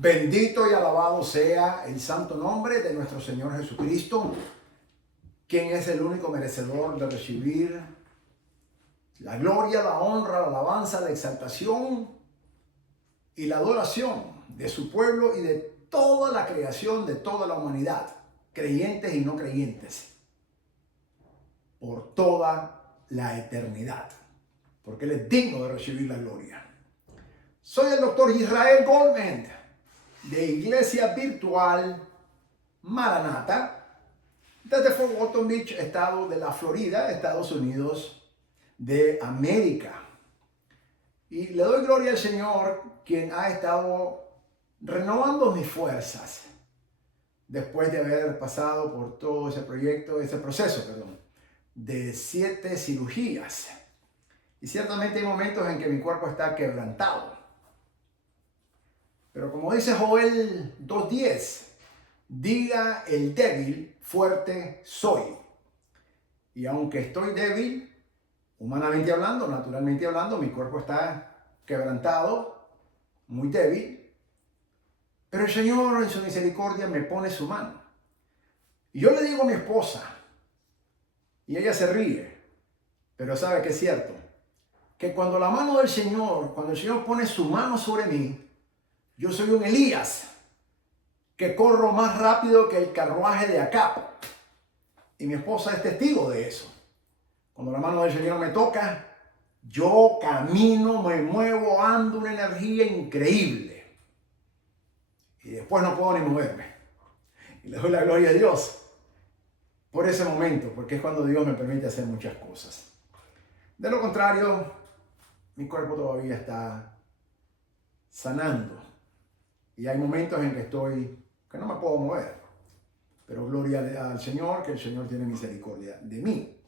Bendito y alabado sea el santo nombre de nuestro Señor Jesucristo, quien es el único merecedor de recibir la gloria, la honra, la alabanza, la exaltación y la adoración de su pueblo y de toda la creación, de toda la humanidad, creyentes y no creyentes, por toda la eternidad, porque Él es digno de recibir la gloria. Soy el doctor Israel Goldman, de Iglesia Virtual Maranata, desde Fort Walton Beach, estado de la Florida, Estados Unidos de América. Y le doy gloria al Señor, quien ha estado renovando mis fuerzas después de haber pasado por todo ese proceso de 7 cirugías. Y ciertamente hay momentos en que mi cuerpo está quebrantado. Pero como dice Joel 2:10, diga el débil, fuerte soy. Y aunque estoy débil, humanamente hablando, naturalmente hablando, mi cuerpo está quebrantado, muy débil. Pero el Señor en su misericordia me pone su mano. Y yo le digo a mi esposa, y ella se ríe, pero sabe que es cierto, que cuando la mano del Señor, cuando el Señor pone su mano sobre mí, yo soy un Elías que corro más rápido que el carruaje de Acab. Y mi esposa es testigo de eso. Cuando la mano del Señor me toca, yo camino, me muevo, ando una energía increíble. Y después no puedo ni moverme. Y le doy la gloria a Dios por ese momento, porque es cuando Dios me permite hacer muchas cosas. De lo contrario, mi cuerpo todavía está sanando. Y hay momentos en que no me puedo mover. Pero gloria al Señor, que el Señor tiene misericordia de mí.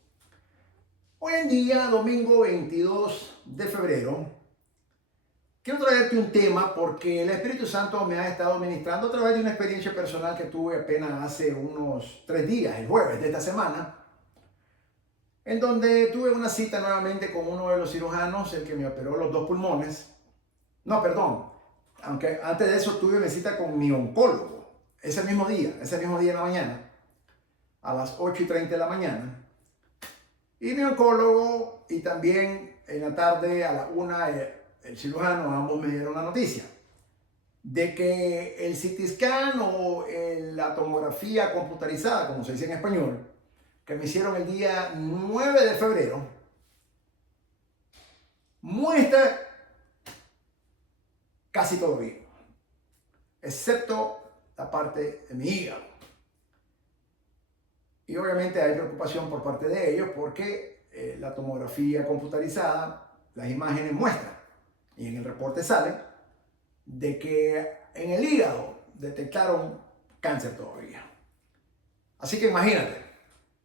Hoy en día, domingo 22 de febrero, quiero traerte un tema porque el Espíritu Santo me ha estado ministrando a través de una experiencia personal que tuve apenas hace unos 3 días, el jueves de esta semana, en donde tuve una cita nuevamente con uno de los cirujanos, el que me operó los 2 pulmones. No, perdón. Aunque antes de eso tuve una cita con mi oncólogo, ese mismo día en la mañana, a las 8:30 de la mañana. Y mi oncólogo, y también en la tarde a la 1, el cirujano, ambos me dieron la noticia de que el CT scan o la tomografía computarizada, como se dice en español, que me hicieron el día 9 de febrero, muestra casi todo bien, excepto la parte de mi hígado. Y obviamente hay preocupación por parte de ellos porque la tomografía computarizada, las imágenes muestran, y en el reporte sale, de que en el hígado detectaron cáncer todavía. Así que imagínate,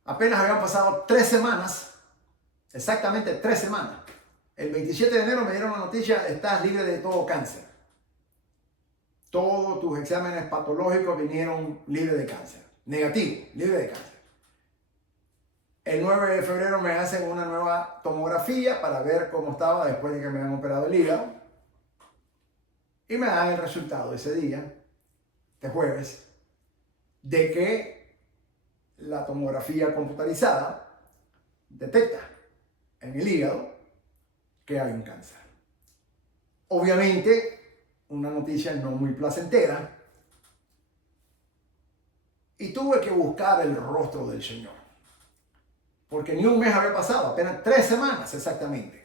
apenas habían pasado 3 semanas, exactamente 3 semanas. El 27 de enero me dieron la noticia, estás libre de todo cáncer. Todos tus exámenes patológicos vinieron libres de cáncer. Negativo, libre de cáncer. El 9 de febrero me hacen una nueva tomografía para ver cómo estaba después de que me han operado el hígado. Y me dan el resultado ese día, este jueves, de que la tomografía computarizada detecta en el hígado que hay un cáncer. Obviamente, una noticia no muy placentera, y tuve que buscar el rostro del Señor, porque ni un mes había pasado, apenas 3 semanas exactamente,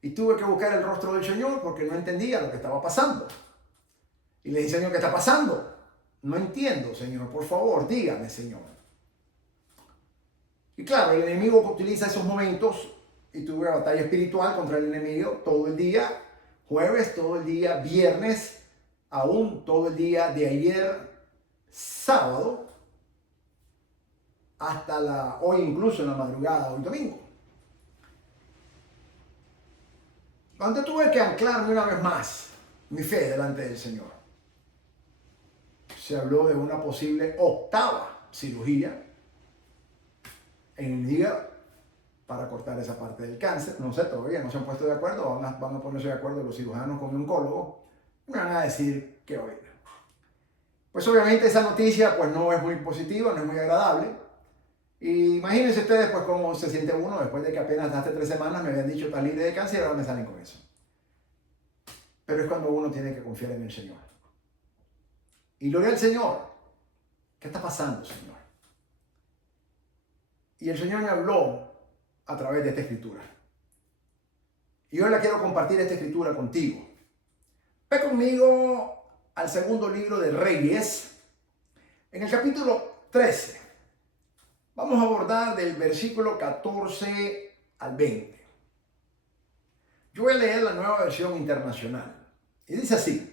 y tuve que buscar el rostro del Señor porque no entendía lo que estaba pasando. Y le dije, Señor, ¿qué está pasando? No entiendo, Señor, por favor, dígame, Señor. Y claro, el enemigo utiliza esos momentos, y tuve una batalla espiritual contra el enemigo todo el día, jueves, todo el día, viernes, aún todo el día de ayer, sábado, hasta hoy, incluso en la madrugada, hoy domingo. Donde tuve que anclarme una vez más mi fe delante del Señor. Se habló de una posible 8ª cirugía en el hígado para cortar esa parte del cáncer. No sé, todavía no se han puesto de acuerdo, van a ponerse de acuerdo los cirujanos con mi oncólogo. Me van a decir que oír. Pues obviamente esa noticia pues no es muy positiva, no es muy agradable. Y imagínense ustedes pues cómo se siente uno después de que apenas hace 3 semanas me habían dicho estás libre de cáncer y ahora me salen con eso. Pero es cuando uno tiene que confiar en el Señor. Y gloria al Señor. ¿Qué está pasando, Señor? Y el Señor me habló a través de esta escritura. Y hoy la quiero compartir esta escritura contigo. Ve conmigo al segundo libro de Reyes, en el capítulo 13. Vamos a abordar del versículo 14 al 20. Yo voy a leer la nueva versión internacional. Y dice así.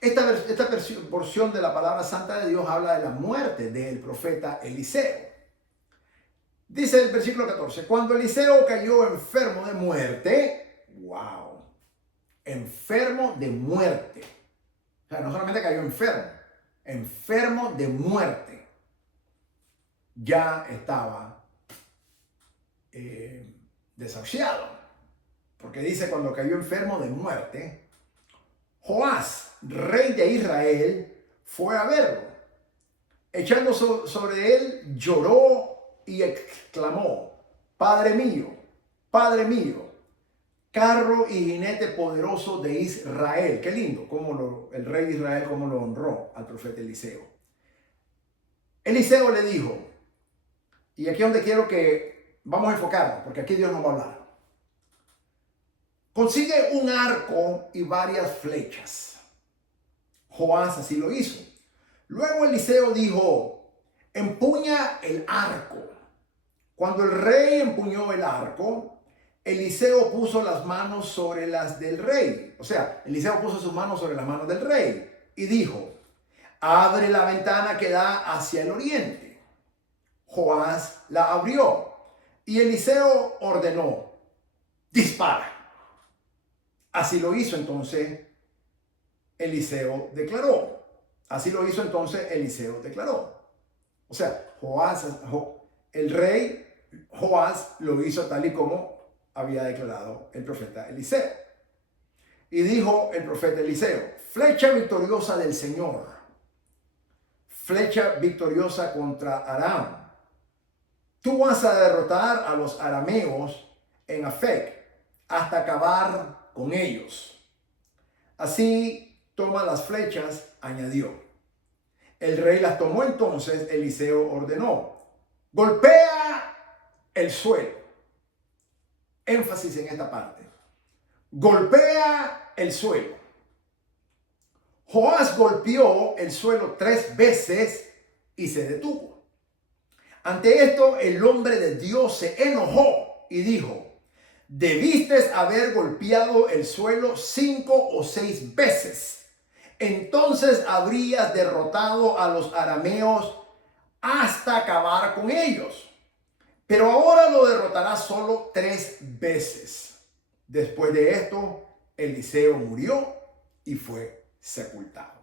Esta porción de la palabra santa de Dios habla de la muerte del profeta Eliseo. Dice el versículo 14. Cuando Eliseo cayó enfermo de muerte. ¡Wow! Enfermo de muerte. O sea, no solamente cayó enfermo. Enfermo de muerte. Ya estaba desahuciado. Porque dice cuando cayó enfermo de muerte, Joás, rey de Israel, fue a verlo. Echando sobre él, lloró y exclamó, Padre mío, carro y jinete poderoso de Israel. Qué lindo, como el rey de Israel, cómo lo honró al profeta Eliseo. Eliseo le dijo, y aquí es donde quiero que vamos a enfocarnos, porque aquí Dios nos va a hablar. Consigue un arco y varias flechas. Joás así lo hizo. Luego Eliseo dijo, empuña el arco. Cuando el rey empuñó el arco, Eliseo puso las manos sobre las del rey. O sea, Eliseo puso sus manos sobre las manos del rey y dijo, abre la ventana que da hacia el oriente. Joás la abrió y Eliseo ordenó, dispara. Así lo hizo entonces Eliseo declaró. O sea, el rey Joás lo hizo tal y como había declarado el profeta Eliseo. Y dijo el profeta Eliseo, flecha victoriosa del Señor, flecha victoriosa contra Aram. Tú vas a derrotar a los arameos en Afec hasta acabar con ellos. Así toma las flechas, añadió. El rey las tomó entonces, Eliseo ordenó, golpea el suelo. Énfasis en esta parte. Golpea el suelo. Joás golpeó el suelo 3 veces y se detuvo. Ante esto, el hombre de Dios se enojó y dijo, debiste haber golpeado el suelo 5 o 6 veces. Entonces habrías derrotado a los arameos hasta acabar con ellos. Pero ahora lo derrotarás solo 3 veces. Después de esto, Eliseo murió y fue sepultado.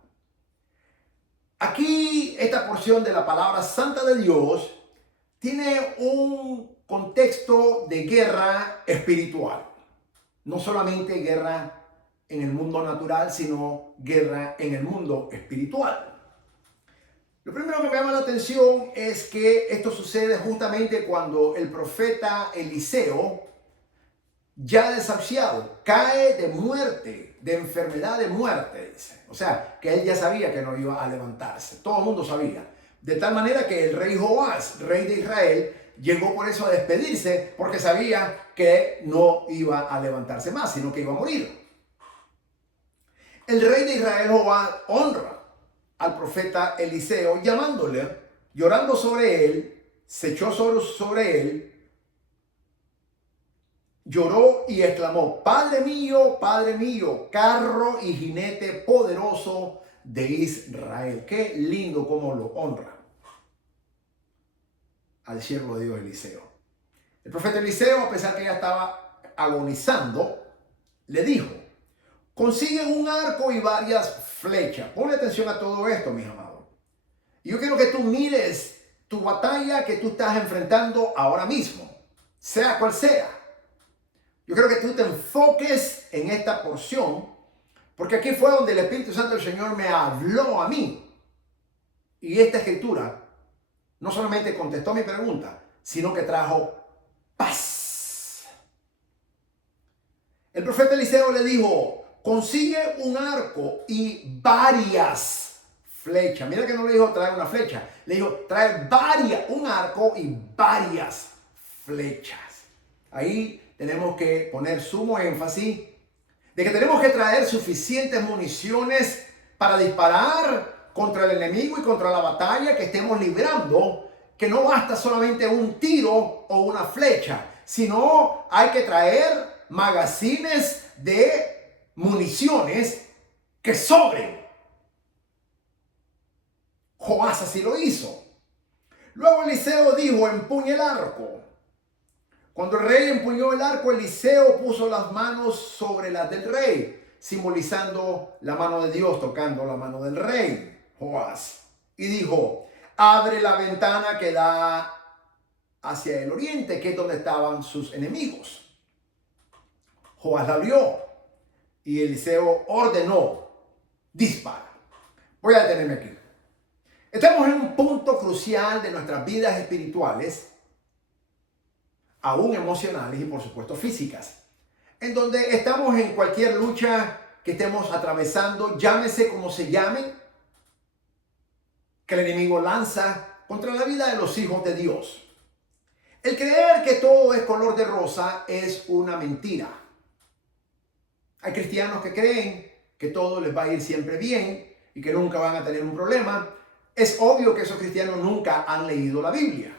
Aquí, esta porción de la palabra santa de Dios tiene un contexto de guerra espiritual. No solamente guerra en el mundo natural, sino guerra en el mundo espiritual. Lo primero que me llama la atención es que esto sucede justamente cuando el profeta Eliseo, ya desahuciado, cae de muerte, de enfermedad de muerte, dice. O sea, que él ya sabía que no iba a levantarse. Todo el mundo sabía. De tal manera que el rey Joás, rey de Israel, llegó por eso a despedirse porque sabía que no iba a levantarse más, sino que iba a morir. El rey de Israel, Joás, honra al profeta Eliseo llamándole, llorando sobre él, se echó sobre él, lloró y exclamó, Padre mío, carro y jinete poderoso de Israel. Qué lindo cómo lo honra al siervo de Dios Eliseo. El profeta Eliseo, a pesar que ya estaba agonizando, le dijo, consigue un arco y varias flechas. Ponle atención a todo esto, mis amados. Yo quiero que tú mires tu batalla que tú estás enfrentando ahora mismo, sea cual sea. Yo quiero que tú te enfoques en esta porción Porque aquí fue donde el Espíritu Santo del Señor me habló a mí. Y esta escritura no solamente contestó mi pregunta, sino que trajo paz. El profeta Eliseo le dijo, consigue un arco y varias flechas. Mira que no le dijo trae una flecha, le dijo trae un arco y varias flechas. Ahí tenemos que poner sumo énfasis de que tenemos que traer suficientes municiones para disparar contra el enemigo y contra la batalla que estemos librando, que no basta solamente un tiro o una flecha, sino hay que traer magazines de municiones que sobren. Joás así lo hizo. Luego Eliseo dijo, empuñe el arco. Cuando el rey empuñó el arco, Eliseo puso las manos sobre las del rey, simbolizando la mano de Dios tocando la mano del rey, Joás. Y dijo, abre la ventana que da hacia el oriente, que es donde estaban sus enemigos. Joás la abrió y Eliseo ordenó, dispara. Voy a detenerme aquí. Estamos en un punto crucial de nuestras vidas espirituales, aún emocionales y por supuesto físicas, en donde estamos en cualquier lucha que estemos atravesando, llámese como se llame, que el enemigo lanza contra la vida de los hijos de Dios. El creer que todo es color de rosa es una mentira. Hay cristianos que creen que todo les va a ir siempre bien y que nunca van a tener un problema. Es obvio que esos cristianos nunca han leído la Biblia,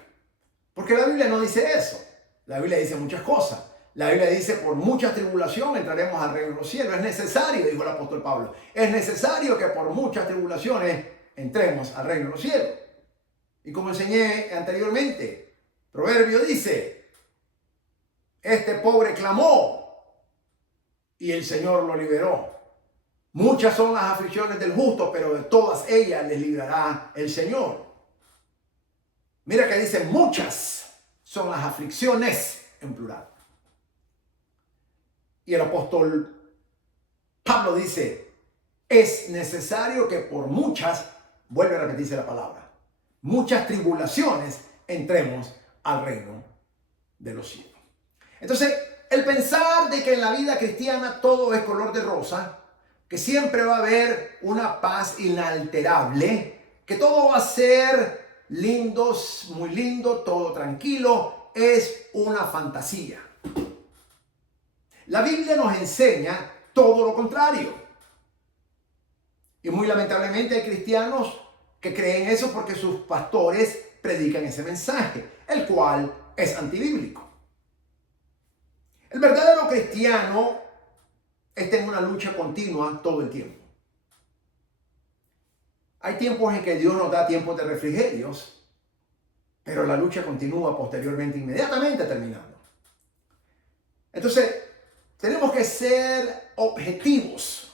porque la Biblia no dice eso. La Biblia dice muchas cosas. La Biblia dice, por mucha tribulación entraremos al reino de los cielos. Es necesario, dijo el apóstol Pablo, es necesario que por muchas tribulaciones entremos al reino de los cielos. Y como enseñé anteriormente, Proverbio dice, este pobre clamó y el Señor lo liberó. Muchas son las aflicciones del justo, pero de todas ellas les librará el Señor. Mira que dice muchas son las aflicciones en plural. Y el apóstol Pablo dice, es necesario que por muchas, vuelve a repetirse la palabra, muchas tribulaciones entremos al reino de los cielos. Entonces, el pensar de que en la vida cristiana todo es color de rosa, que siempre va a haber una paz inalterable, que todo va a ser lindo, muy lindo, todo tranquilo, es una fantasía. La Biblia nos enseña todo lo contrario. Y muy lamentablemente hay cristianos que creen eso porque sus pastores predican ese mensaje, el cual es antibíblico. El verdadero cristiano está en una lucha continua todo el tiempo. Hay tiempos en que Dios nos da tiempos de refrigerios, pero la lucha continúa posteriormente, inmediatamente terminando. Entonces, tenemos que ser objetivos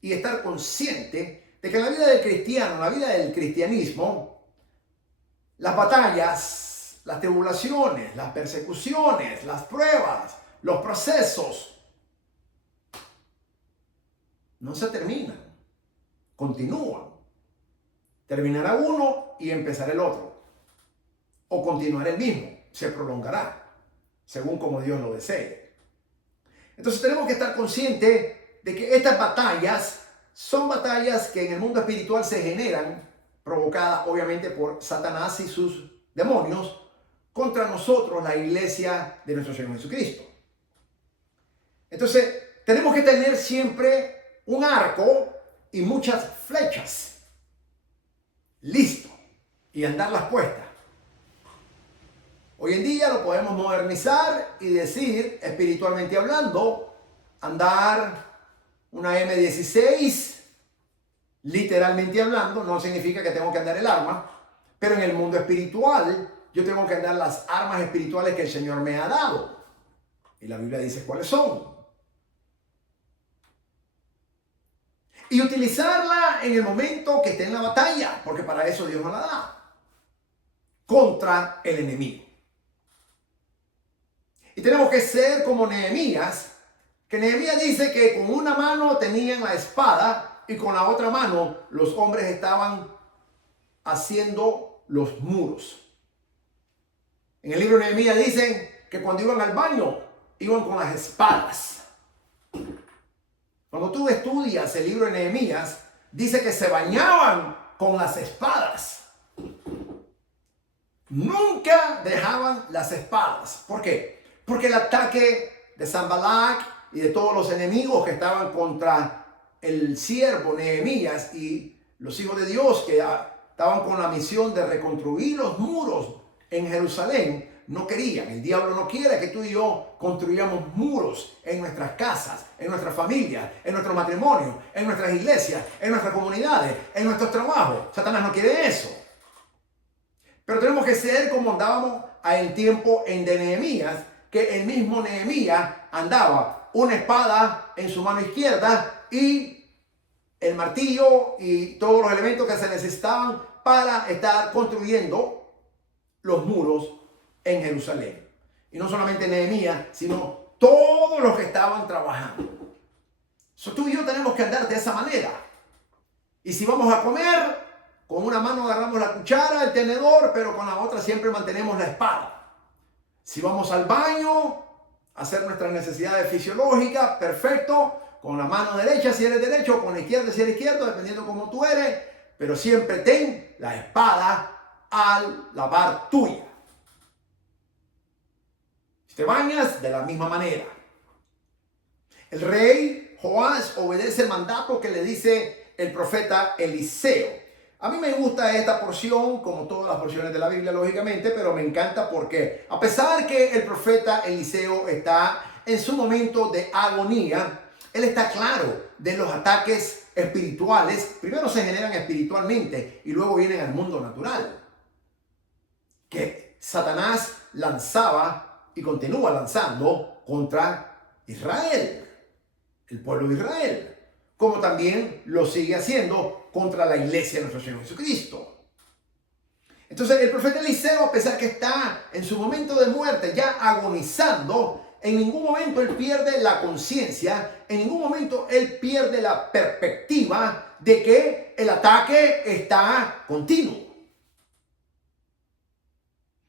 y estar conscientes de que en la vida del cristiano, en la vida del cristianismo, las batallas, las tribulaciones, las persecuciones, las pruebas, los procesos no se terminan, continúan. Terminará uno y empezará el otro. O continuará el mismo, se prolongará, según como Dios lo desee. Entonces tenemos que estar conscientes de que estas batallas son batallas que en el mundo espiritual se generan, provocadas obviamente por Satanás y sus demonios, contra nosotros, la iglesia de nuestro Señor Jesucristo. Entonces, tenemos que tener siempre un arco y muchas flechas listo y andarlas puestas. Hoy en día lo podemos modernizar y decir, espiritualmente hablando, andar una M16, literalmente hablando, no significa que tengo que andar el arma, pero en el mundo espiritual yo tengo que andar las armas espirituales que el Señor me ha dado. Y la Biblia dice cuáles son. Y utilizarla en el momento que esté en la batalla, porque para eso Dios nos la da, contra el enemigo. Y tenemos que ser como Nehemías, Que Nehemías dice que con una mano tenían la espada y con la otra mano los hombres estaban haciendo los muros. En el libro de Nehemías dicen que cuando iban al baño iban con las espadas. Cuando tú estudias el libro de Nehemías, dice que se bañaban con las espadas. Nunca dejaban las espadas. ¿Por qué? Porque el ataque de Sanballat y de todos los enemigos que estaban contra el siervo Nehemías y los hijos de Dios que estaban con la misión de reconstruir los muros en Jerusalén, no querían. El diablo no quiere que tú y yo construyamos muros en nuestras casas, en nuestras familias, en nuestro matrimonio, en nuestras iglesias, en nuestras comunidades, en nuestros trabajos. Satanás no quiere eso. Pero tenemos que ser como andábamos en tiempo de Nehemías, que el mismo Nehemías andaba una espada en su mano izquierda y el martillo y todos los elementos que se necesitaban para estar construyendo los muros en Jerusalén. Y no solamente Nehemías, sino todos los que estaban trabajando. Tú y yo tenemos que andar de esa manera. Y si vamos a comer, con una mano agarramos la cuchara, el tenedor, pero con la otra siempre mantenemos la espada. Si vamos al baño, a hacer nuestras necesidades fisiológicas, perfecto, con la mano derecha si eres derecho, con la izquierda si eres izquierdo, dependiendo cómo tú eres, pero siempre ten la espada al la par tuya. Si te bañas, de la misma manera. El rey Joás obedece el mandato que le dice el profeta Eliseo. A mí me gusta esta porción, como todas las porciones de la Biblia, lógicamente, pero me encanta porque a pesar que el profeta Eliseo está en su momento de agonía, él está claro de los ataques espirituales. Primero se generan espiritualmente y luego vienen al mundo natural. Que Satanás lanzaba y continúa lanzando contra Israel, el pueblo de Israel, como también lo sigue haciendo contra la iglesia de nuestro Señor Jesucristo. Entonces el profeta Eliseo, a pesar que está en su momento de muerte, ya agonizando, en ningún momento él pierde la conciencia, en ningún momento él pierde la perspectiva de que el ataque está continuo.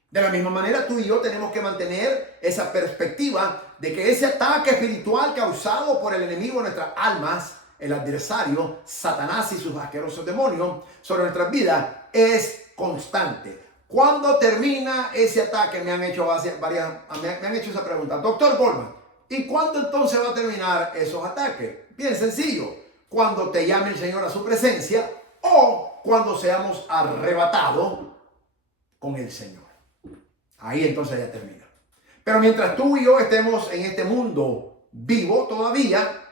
De la misma manera, tú y yo tenemos que mantener esa perspectiva de que ese ataque espiritual causado por el enemigo de nuestras almas, el adversario, Satanás y sus asquerosos demonios, sobre nuestras vidas, es constante. ¿Cuándo termina ese ataque? Me han hecho esa pregunta. Doctor Goldman, ¿y cuándo entonces va a terminar esos ataques? Bien sencillo. Cuando te llame el Señor a su presencia o cuando seamos arrebatados con el Señor. Ahí entonces ya termina. Pero mientras tú y yo estemos en este mundo vivo todavía,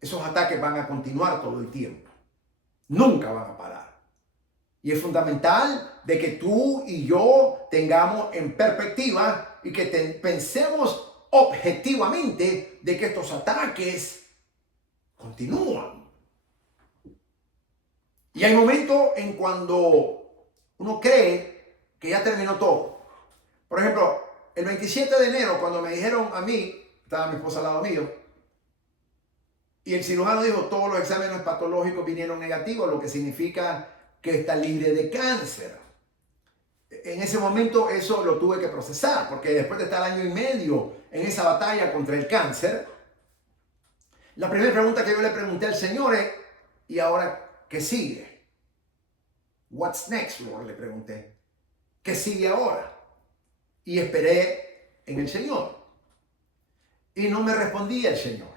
esos ataques van a continuar todo el tiempo. Nunca van a parar. Y es fundamental de que tú y yo tengamos en perspectiva y que pensemos objetivamente de que estos ataques continúan. Y hay momentos en cuando uno cree que ya terminó todo. Por ejemplo, el 27 de enero, cuando me dijeron a mí, estaba mi esposa al lado mío, y el cirujano dijo, todos los exámenes patológicos vinieron negativos, lo que significa que está libre de cáncer. En ese momento eso lo tuve que procesar, porque después de estar año y medio en esa batalla contra el cáncer, la primera pregunta que yo le pregunté al Señor es, ¿y ahora qué sigue? What's next, Lord? Le pregunté. ¿Qué sigue ahora? Y esperé en el Señor. Y no me respondía el Señor.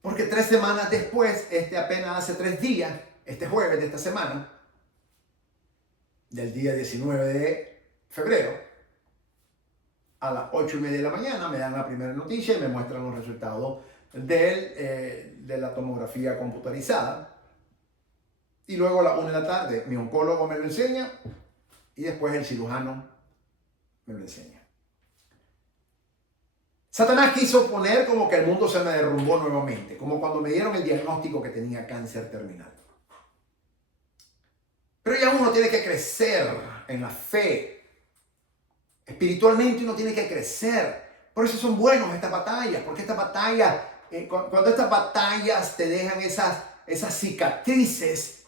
Porque 3 semanas después, apenas hace 3 días, este jueves de esta semana, del día 19 de febrero, a las 8:30 de la mañana me dan la primera noticia y me muestran los resultados de la tomografía computarizada. Y luego a las 1 de la tarde mi oncólogo me lo enseña y después el cirujano me lo enseña. Satanás quiso poner como que el mundo se me derrumbó nuevamente, como cuando me dieron el diagnóstico que tenía cáncer terminal. Pero ya uno tiene que crecer en la fe. Espiritualmente uno tiene que crecer Por eso son buenos estas batallas, porque estas batallas, cuando estas batallas te dejan esas cicatrices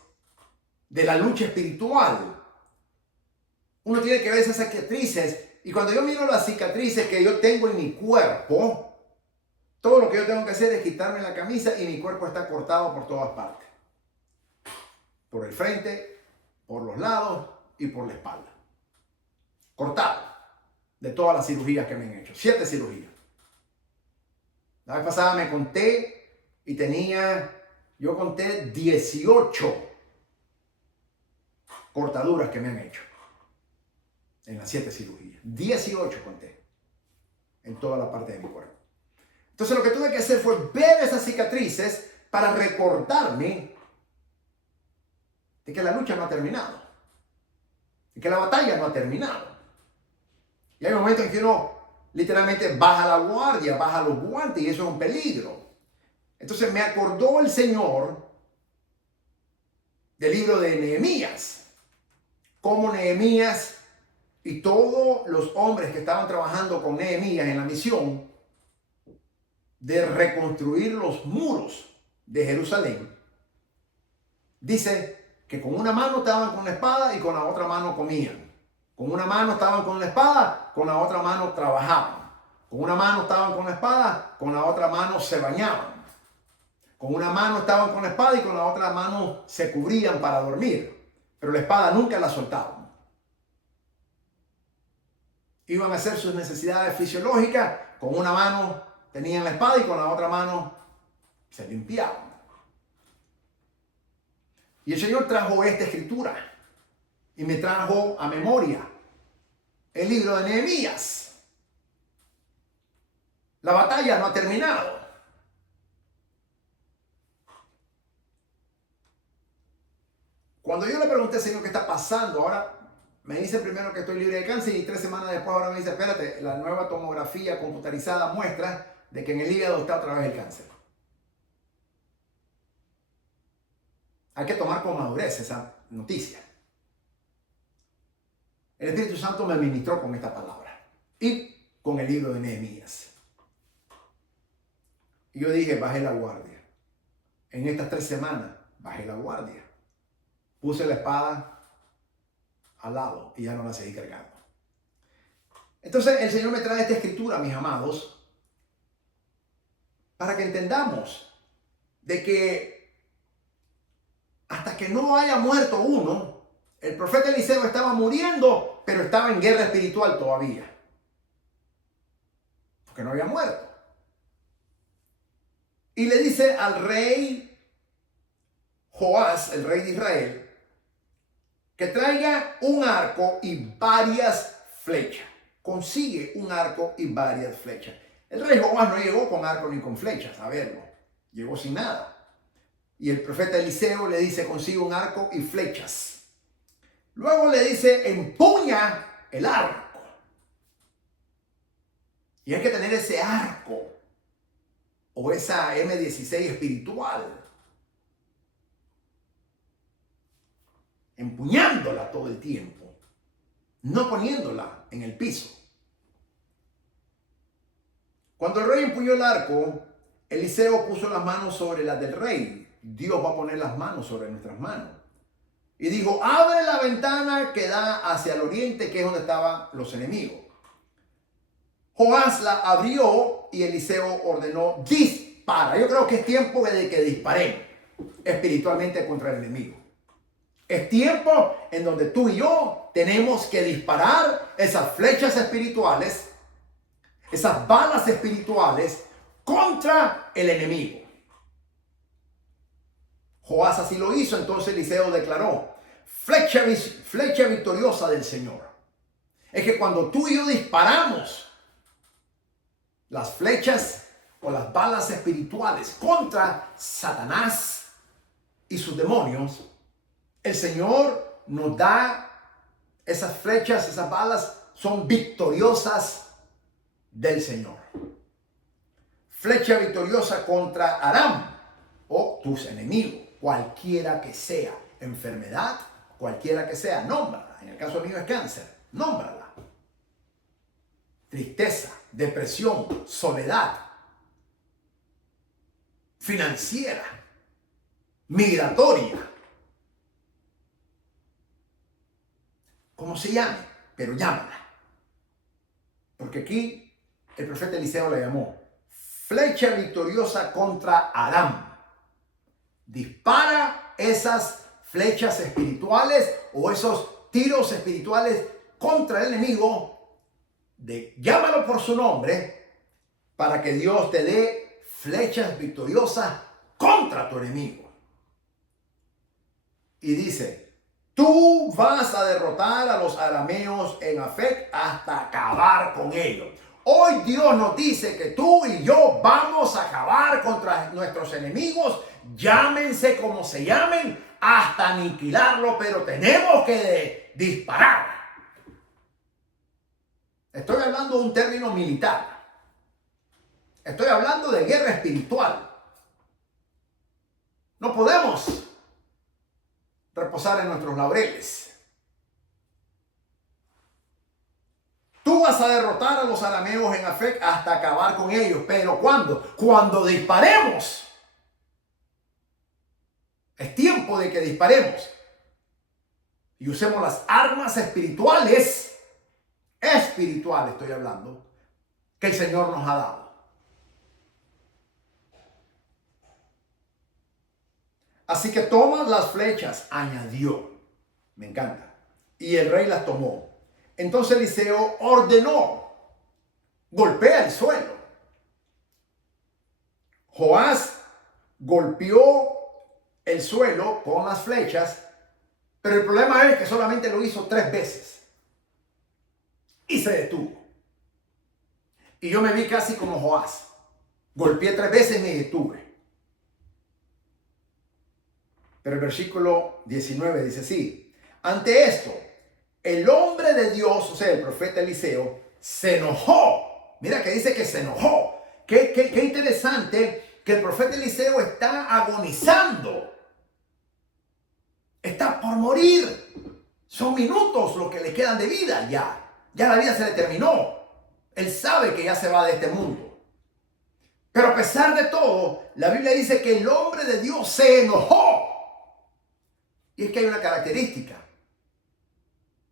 de la lucha espiritual, uno tiene que ver esas cicatrices. Y cuando yo miro las cicatrices que yo tengo en mi cuerpo, todo lo que yo tengo que hacer es quitarme la camisa y mi cuerpo está cortado por todas partes. Por el frente, por los lados y por la espalda. Cortado de todas las cirugías que me han hecho. 7 cirugías. La vez pasada me conté y yo conté 18 cortaduras que me han hecho. En las 7 cirugías. 18 conté. En toda la parte de mi cuerpo. Entonces lo que tuve que hacer fue ver esas cicatrices para recordarme de que la lucha no ha terminado. De que la batalla no ha terminado. Y hay momentos en que uno literalmente baja la guardia, baja los guantes y eso es un peligro. Entonces me acordó el Señor del libro de Nehemías. Cómo Nehemías y todos los hombres que estaban trabajando con Nehemías en la misión de reconstruir los muros de Jerusalén, dice que con una mano estaban con la espada y con la otra mano comían. Con una mano estaban con la espada, con la otra mano trabajaban. Con una mano estaban con la espada, con la otra mano se bañaban. Con una mano estaban con la espada y con la otra mano se cubrían para dormir. Pero la espada nunca la soltaban. Iban a hacer sus necesidades fisiológicas, con una mano tenían la espada y con la otra mano se limpiaban. Y el Señor trajo esta escritura y me trajo a memoria el libro de Nehemías. La batalla no ha terminado. Cuando yo le pregunté, Señor, ¿qué está pasando? Ahora me dice primero que estoy libre de cáncer y 3 semanas después ahora me dice, espérate, la nueva tomografía computarizada muestra de que en el hígado está otra vez el cáncer. Hay que tomar con madurez esa noticia. El Espíritu Santo me ministró con esta palabra y con el libro de Nehemías. Y yo dije, bajé la guardia. En estas 3 semanas, bajé la guardia. Puse la espada al lado y ya no la seguí cargando. Entonces el Señor me trae esta escritura, mis amados, para que entendamos de que hasta que no haya muerto uno, el profeta Eliseo estaba muriendo, pero estaba en guerra espiritual todavía. Porque no había muerto. Y le dice al rey Joás, el rey de Israel, que traiga un arco y varias flechas. Consigue un arco y varias flechas. El rey Joás no llegó con arco ni con flechas a verlo. Llegó sin nada. Y el profeta Eliseo le dice, consigue un arco y flechas. Luego le dice, empuña el arco. Y hay que tener ese arco o esa M16 espiritual. Empuñándola todo el tiempo, no poniéndola en el piso. Cuando el rey empuñó el arco, Eliseo puso las manos sobre las del rey. Dios va a poner las manos sobre nuestras manos. Y dijo, abre la ventana que da hacia el oriente, que es donde estaban los enemigos. Joás la abrió y Eliseo ordenó, dispara. Yo creo que es tiempo de que disparemos espiritualmente contra el enemigo. Es tiempo en donde tú y yo tenemos que disparar esas flechas espirituales, esas balas espirituales contra el enemigo. Joás así lo hizo, entonces Eliseo declaró, flecha victoriosa del Señor. Es que cuando tú y yo disparamos las flechas o las balas espirituales contra Satanás y sus demonios, el Señor nos da esas flechas, esas balas son victoriosas del Señor. Flecha victoriosa contra Aram o tus enemigos, cualquiera que sea, enfermedad, cualquiera que sea, nómbrala. En el caso mío es cáncer, nómbrala. tristeza, depresión, soledad financiera, migratoria, como se llame, pero llámala. Porque aquí el profeta Eliseo la llamó flecha victoriosa contra Aram. Dispara esas flechas espirituales o esos tiros espirituales contra el enemigo. Llámalo por su nombre para que Dios te dé flechas victoriosas contra tu enemigo. Y dice, tú vas a derrotar a los arameos en Afec hasta acabar con ellos. Hoy Dios nos dice que tú y yo vamos a acabar contra nuestros enemigos, llámense como se llamen, hasta aniquilarlo, pero tenemos que disparar. Estoy hablando de un término militar. Estoy hablando de guerra espiritual. No podemos reposar en nuestros laureles. Tú vas a derrotar a los arameos en Afec hasta acabar con ellos. ¿Pero cuándo? Cuando disparemos. Es tiempo de que disparemos. Y usemos las armas espirituales. Espirituales estoy hablando. Que el Señor nos ha dado. Así que toma las flechas, añadió. Me encanta. Y el rey las tomó. Entonces Eliseo ordenó, golpea el suelo. Joás golpeó el suelo con las flechas, pero el problema es que solamente lo hizo 3 veces. Y se detuvo. Y yo me vi casi como Joás. Golpeé 3 veces y me detuve. Pero el versículo 19 dice así. Ante esto, el hombre de Dios, o sea, el profeta Eliseo, se enojó. Mira que dice que se enojó. Qué interesante que el profeta Eliseo está agonizando. Está por morir. Son minutos lo que le quedan de vida ya. Ya la vida se le terminó. Él sabe que ya se va de este mundo. Pero a pesar de todo, la Biblia dice que el hombre de Dios se enojó. Y es que hay una característica.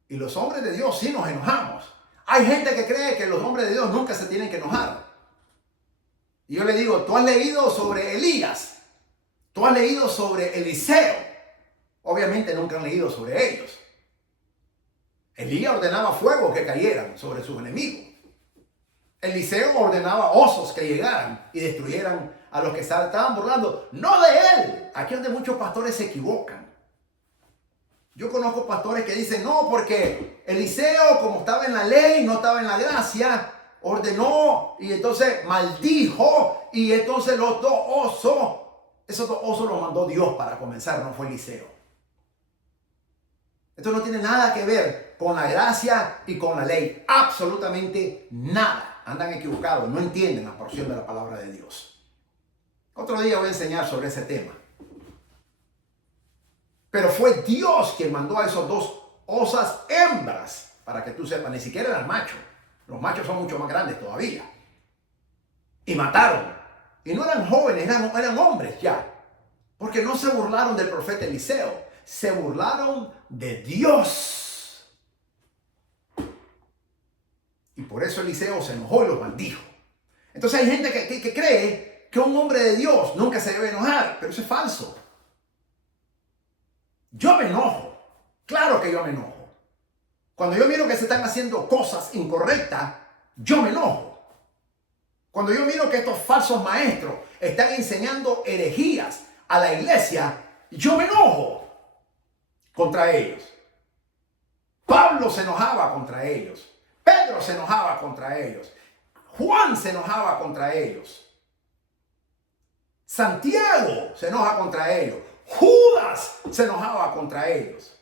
Y los hombres de Dios sí nos enojamos. Hay gente que cree que los hombres de Dios nunca se tienen que enojar. Y yo le digo, tú has leído sobre Elías. Tú has leído sobre Eliseo. Obviamente nunca han leído sobre ellos. Elías ordenaba fuego que cayeran sobre sus enemigos. Eliseo ordenaba osos que llegaran y destruyeran a los que estaban burlando. No de él. Aquí es donde muchos pastores se equivocan. Yo conozco pastores que dicen, no, porque Eliseo, como estaba en la ley, no estaba en la gracia, ordenó y entonces maldijo y entonces los 2 osos, esos 2 osos los mandó Dios para comenzar, no fue Eliseo. Esto no tiene nada que ver con la gracia y con la ley, absolutamente nada. Andan equivocados, no entienden la porción de la palabra de Dios. Otro día voy a enseñar sobre ese tema. Pero fue Dios quien mandó a esos 2 osas hembras, para que tú sepas, ni siquiera eran machos. Los machos son mucho más grandes todavía. Y mataron. Y no eran jóvenes, eran hombres ya. Porque no se burlaron del profeta Eliseo, se burlaron de Dios. Y por eso Eliseo se enojó y los maldijo. Entonces hay gente que cree que un hombre de Dios nunca se debe enojar, pero eso es falso. Yo me enojo, claro que yo me enojo. Cuando yo miro que se están haciendo cosas incorrectas, yo me enojo. Cuando yo miro que estos falsos maestros están enseñando herejías a la iglesia, yo me enojo contra ellos. Pablo se enojaba contra ellos. Pedro se enojaba contra ellos. Juan se enojaba contra ellos. Santiago se enoja contra ellos. Judas se enojaba contra ellos.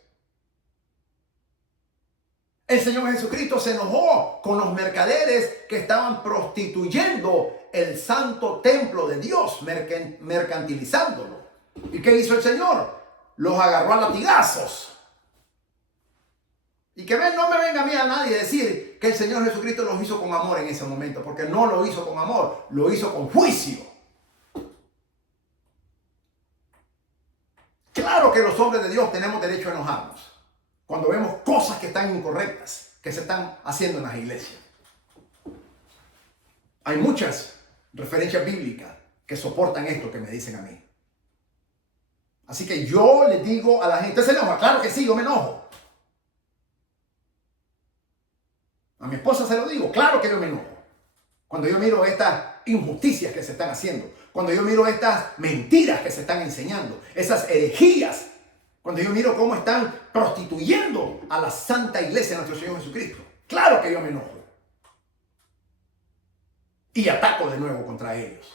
El Señor Jesucristo se enojó con los mercaderes que estaban prostituyendo el santo templo de Dios, mercantilizándolo. ¿Y qué hizo el Señor? Los agarró a latigazos. Y que no me venga a mí a nadie decir que el Señor Jesucristo los hizo con amor en ese momento, porque no lo hizo con amor, lo hizo con juicio. Claro que los hombres de Dios tenemos derecho a enojarnos cuando vemos cosas que están incorrectas, que se están haciendo en las iglesias. Hay muchas referencias bíblicas que soportan esto que me dicen a mí. Así que yo le digo a la gente, ¿se enoja? Claro que sí, yo me enojo. A mi esposa se lo digo, claro que yo me enojo. Cuando yo miro estas injusticias que se están haciendo, cuando yo miro estas mentiras que se están enseñando, esas herejías, cuando yo miro cómo están prostituyendo a la santa iglesia de nuestro Señor Jesucristo, claro que yo me enojo. Y ataco de nuevo contra ellos.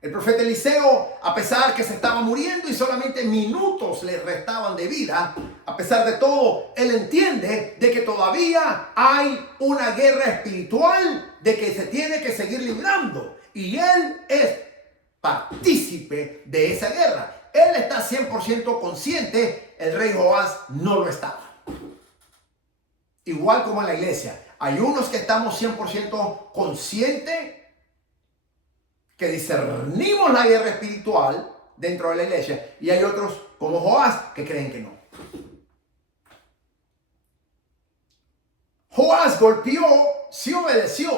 El profeta Eliseo, a pesar que se estaba muriendo y solamente minutos le restaban de vida, a pesar de todo, él entiende de que todavía hay una guerra espiritual de que se tiene que seguir librando. Y él es partícipe de esa guerra. Él está 100% consciente, el rey Joás no lo estaba. Igual como en la iglesia, hay unos que estamos 100% conscientes, que discernimos la guerra espiritual dentro de la iglesia, y hay otros como Joás que creen que no. Joás golpeó, sí obedeció.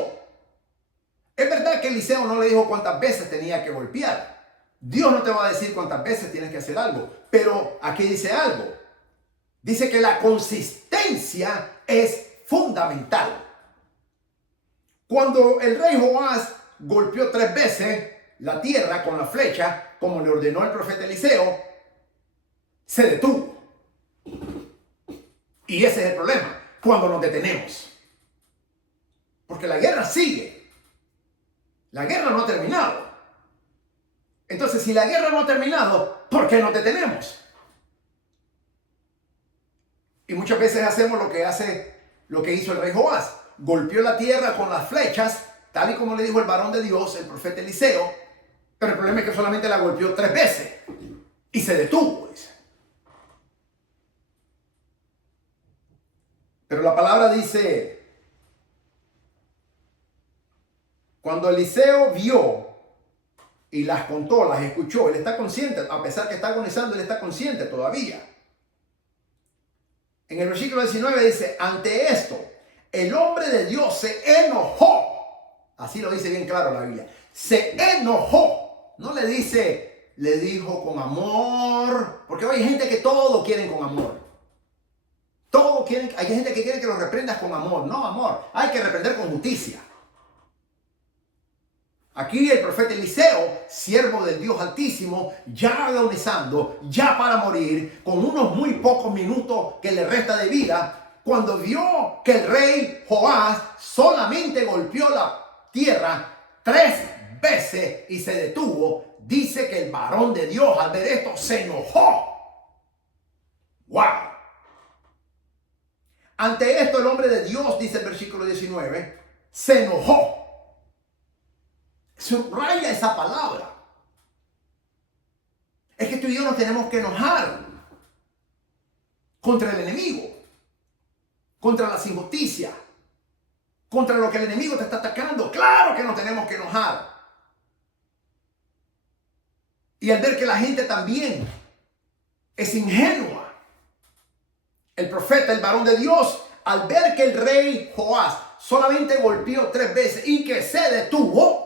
Es verdad que Eliseo no le dijo cuántas veces tenía que golpear. Dios no te va a decir cuántas veces tienes que hacer algo, pero aquí dice algo. Dice que la consistencia es fundamental. Cuando el rey Joás golpeó 3 veces la tierra con la flecha, como le ordenó el profeta Eliseo, se detuvo. Y ese es el problema, cuando nos detenemos. Porque la guerra sigue. La guerra no ha terminado. Entonces, si la guerra no ha terminado, ¿por qué nos detenemos? Y muchas veces hacemos lo que hizo el rey Joás. Golpeó la tierra con las flechas, tal y como le dijo el varón de Dios, el profeta Eliseo, pero el problema es que solamente la golpeó 3 veces y se detuvo, dice. Pero la palabra dice, cuando Eliseo vio y las contó, las escuchó, él está consciente, a pesar que está agonizando, él está consciente todavía. En el versículo 19 dice, ante esto, el hombre de Dios se enojó. Así lo dice bien claro la Biblia. Se enojó. No le dice, le dijo con amor. Porque hay gente que todo quieren con amor. Todo quieren, hay gente que quiere que lo reprendas con amor. No, amor. Hay que reprender con justicia. Aquí el profeta Eliseo, siervo del Dios Altísimo, ya agonizando, ya para morir, con unos muy pocos minutos que le resta de vida, cuando vio que el rey Joás solamente golpeó la tierra 3 veces y se detuvo, dice que el varón de Dios al ver esto se enojó. ¡Wow! Ante esto el hombre de Dios, dice el versículo 19, se enojó. Subraya esa palabra. Es que tú y yo nos tenemos que enojar contra el enemigo, contra las injusticias, contra lo que el enemigo te está atacando. Claro que nos tenemos que enojar. Y al ver que la gente también es ingenua, el profeta, el varón de Dios, al ver que el rey Joás solamente golpeó 3 veces y que se detuvo,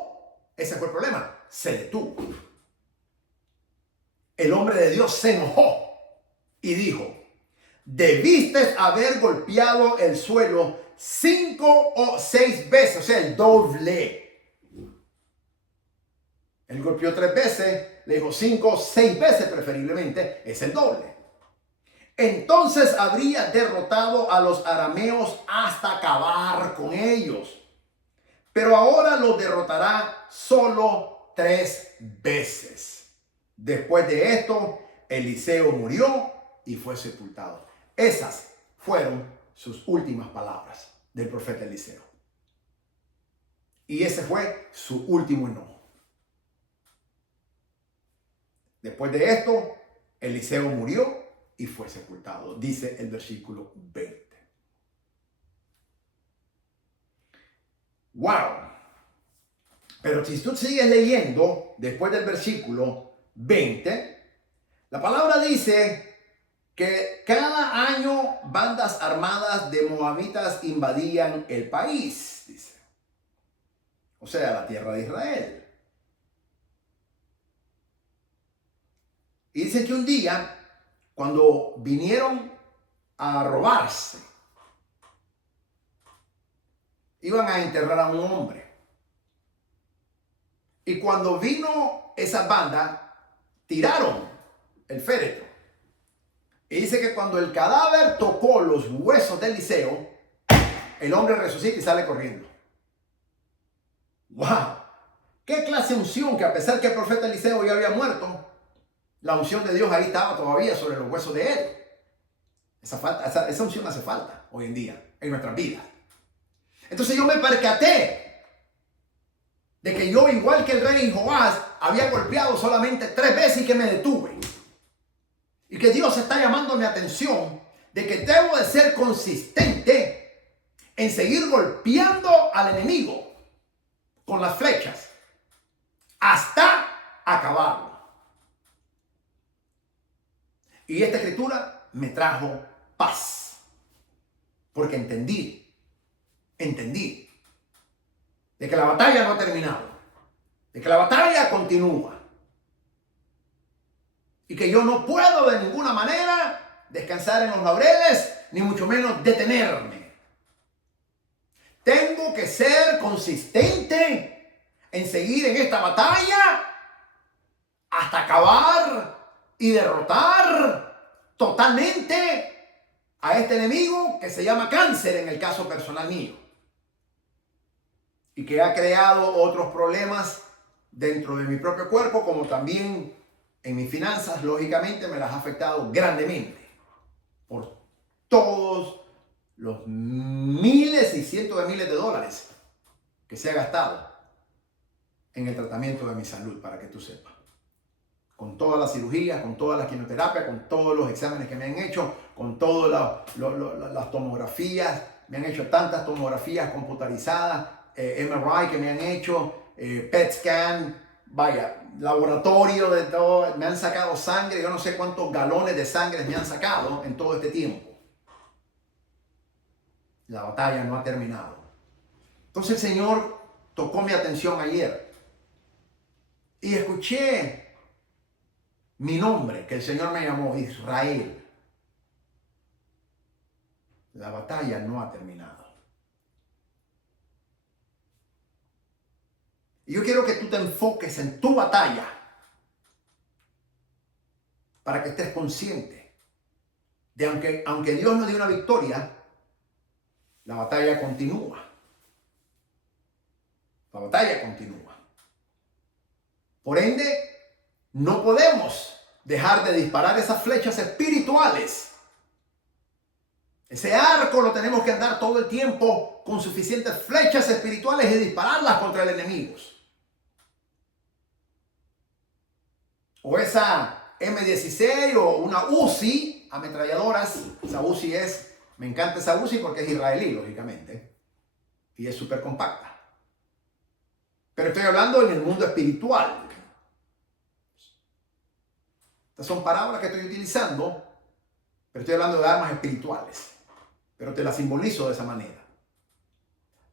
ese fue el problema, se detuvo. El hombre de Dios se enojó y dijo, debiste haber golpeado el suelo 5 o 6 veces, o sea, el doble. Él golpeó 3 veces, le dijo 5 o 6 veces preferiblemente, es el doble. Entonces habría derrotado a los arameos hasta acabar con ellos. Pero ahora los derrotará solo 3 veces. Después de esto, Eliseo murió y fue sepultado. Esas fueron sus últimas palabras del profeta Eliseo. Y ese fue su último enojo. Después de esto, Eliseo murió y fue sepultado, dice el versículo 20. Wow. Pero si tú sigues leyendo después del versículo 20, la palabra dice que cada año bandas armadas de moabitas invadían el país, dice. O sea, la tierra de Israel. Y dice que un día, cuando vinieron a robarse, iban a enterrar a un hombre. Y cuando vino esa banda, tiraron el féretro. Y dice que cuando el cadáver tocó los huesos de Eliseo, el hombre resucita y sale corriendo. ¡Wow! ¡Qué clase de unción! Que a pesar que el profeta Eliseo ya había muerto, la unción de Dios ahí estaba todavía sobre los huesos de él. Esa unción hace falta hoy en día en nuestras vidas. Entonces yo me percaté de que yo, igual que el rey Joás, había golpeado solamente 3 veces y que me detuve. Y que Dios está llamando mi atención de que debo de ser consistente en seguir golpeando al enemigo con las flechas hasta acabarlo. Y esta escritura me trajo paz, porque entendí de que la batalla no ha terminado, de que la batalla continúa y que yo no puedo de ninguna manera descansar en los laureles, ni mucho menos detenerme. Tengo que ser consistente en seguir en esta batalla hasta acabar y derrotar totalmente a este enemigo que se llama cáncer en el caso personal mío, y que ha creado otros problemas dentro de mi propio cuerpo, como también en mis finanzas. Lógicamente me las ha afectado grandemente por todos los miles y cientos de miles de dólares que se ha gastado en el tratamiento de mi salud, para que tú sepas. Con todas las cirugías, con todas las quimioterapias, con todos los exámenes que me han hecho, con todas las tomografías. Me han hecho tantas tomografías computarizadas, MRI que me han hecho, PET scan, vaya, laboratorio de todo. Me han sacado sangre, yo no sé cuántos galones de sangre me han sacado en todo este tiempo. La batalla no ha terminado. Entonces el Señor tocó mi atención ayer y escuché mi nombre, que el Señor me llamó Israel. La batalla no ha terminado. Y yo quiero que tú te enfoques en tu batalla para que estés consciente de aunque Dios nos dio una victoria, la batalla continúa. La batalla continúa. Por ende, no podemos dejar de disparar esas flechas espirituales. Ese arco lo tenemos que andar todo el tiempo con suficientes flechas espirituales y dispararlas contra el enemigo. O esa M16 o una Uzi, ametralladoras. Esa Uzi me encanta esa Uzi porque es israelí, lógicamente. Y es súper compacta. Pero estoy hablando en el mundo espiritual. Estas son palabras que estoy utilizando, pero estoy hablando de armas espirituales. Pero te las simbolizo de esa manera.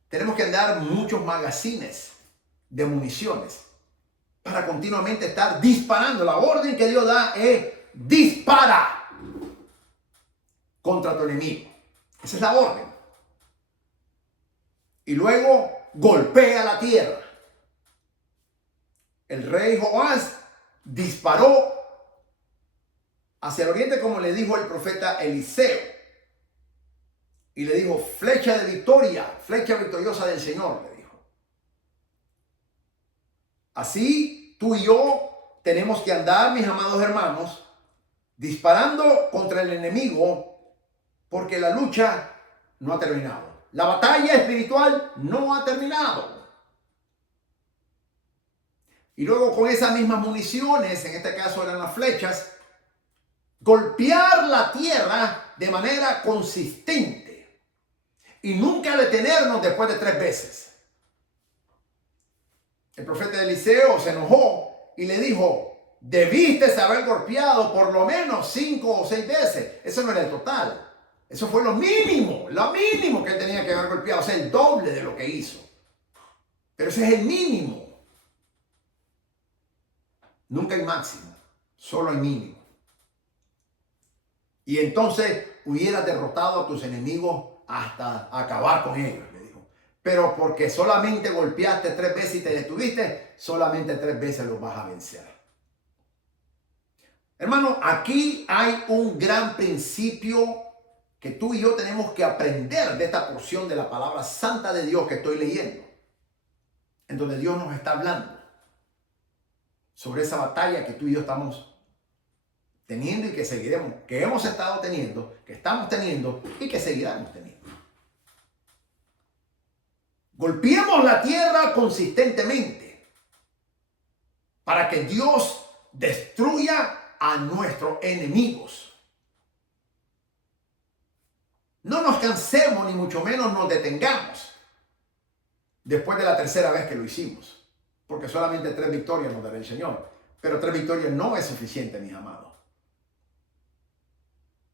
Tenemos que andar muchos magazines de municiones para continuamente estar disparando. La orden que Dios da es: dispara contra tu enemigo. Esa es la orden. Y luego golpea la tierra. El rey Joás disparó hacia el oriente, como le dijo el profeta Eliseo. Y le dijo: flecha de victoria, flecha victoriosa del Señor, le dijo. Así tú y yo tenemos que andar, mis amados hermanos, disparando contra el enemigo, porque la lucha no ha terminado. La batalla espiritual no ha terminado. Y luego, con esas mismas municiones, en este caso eran las flechas, golpear la tierra de manera consistente y nunca detenernos después de 3 veces. El profeta Eliseo se enojó y le dijo, debiste haber golpeado por lo menos 5 o 6 veces. Eso no era el total. Eso fue lo mínimo que él tenía que haber golpeado. O sea, el doble de lo que hizo. Pero ese es el mínimo. Nunca hay máximo, solo hay mínimo. Y entonces hubieras derrotado a tus enemigos hasta acabar con ellos, le dijo. Pero porque solamente golpeaste 3 veces y te detuviste, solamente 3 veces los vas a vencer. Hermano, aquí hay un gran principio que tú y yo tenemos que aprender de esta porción de la palabra santa de Dios que estoy leyendo, en donde Dios nos está hablando sobre esa batalla que tú y yo estamos teniendo y que seguiremos, que hemos estado teniendo, que estamos teniendo y que seguiremos teniendo. Golpeemos la tierra consistentemente para que Dios destruya a nuestros enemigos. No nos cansemos ni mucho menos nos detengamos después de la 3ª vez que lo hicimos, porque solamente 3 victorias nos dará el Señor. Pero 3 victorias no es suficiente, mis amados.